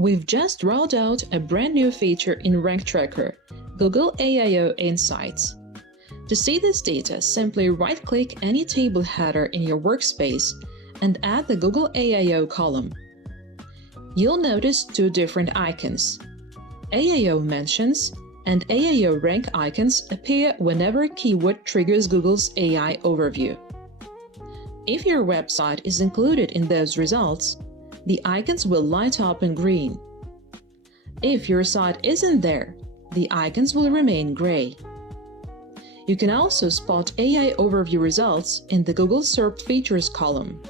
We've just rolled out a brand new feature in Rank Tracker, Google AIO Insights. To see this data, simply right-click any table header in your workspace and add the Google AIO column. You'll notice two different icons. AIO Mentions and AIO Rank icons appear whenever a keyword triggers Google's AI overview. If your website is included in those results, the icons will light up in green. If your site isn't there, the icons will remain gray. You can also spot AI overview results in the Google SERP Features column.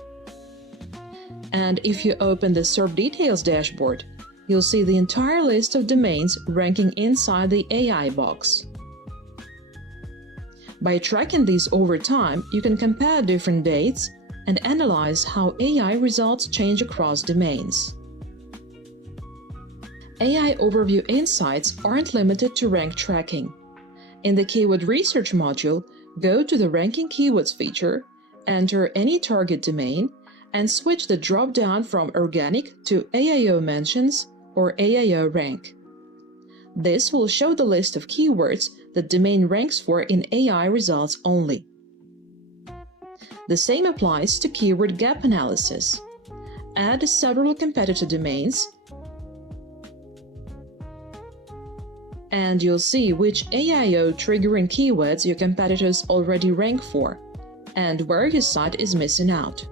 And if you open the SERP Details dashboard, you'll see the entire list of domains ranking inside the AI box. By tracking these over time, you can compare different dates and analyze how AI results change across domains. AI Overview Insights aren't limited to rank tracking. In the Keyword Research module, go to the Ranking Keywords feature, enter any target domain, and switch the drop-down from Organic to AIO Mentions or AIO Rank. This will show the list of keywords the domain ranks for in AI results only. The same applies to keyword gap analysis. Add several competitor domains, and you'll see which AIO triggering keywords your competitors already rank for, and where your site is missing out.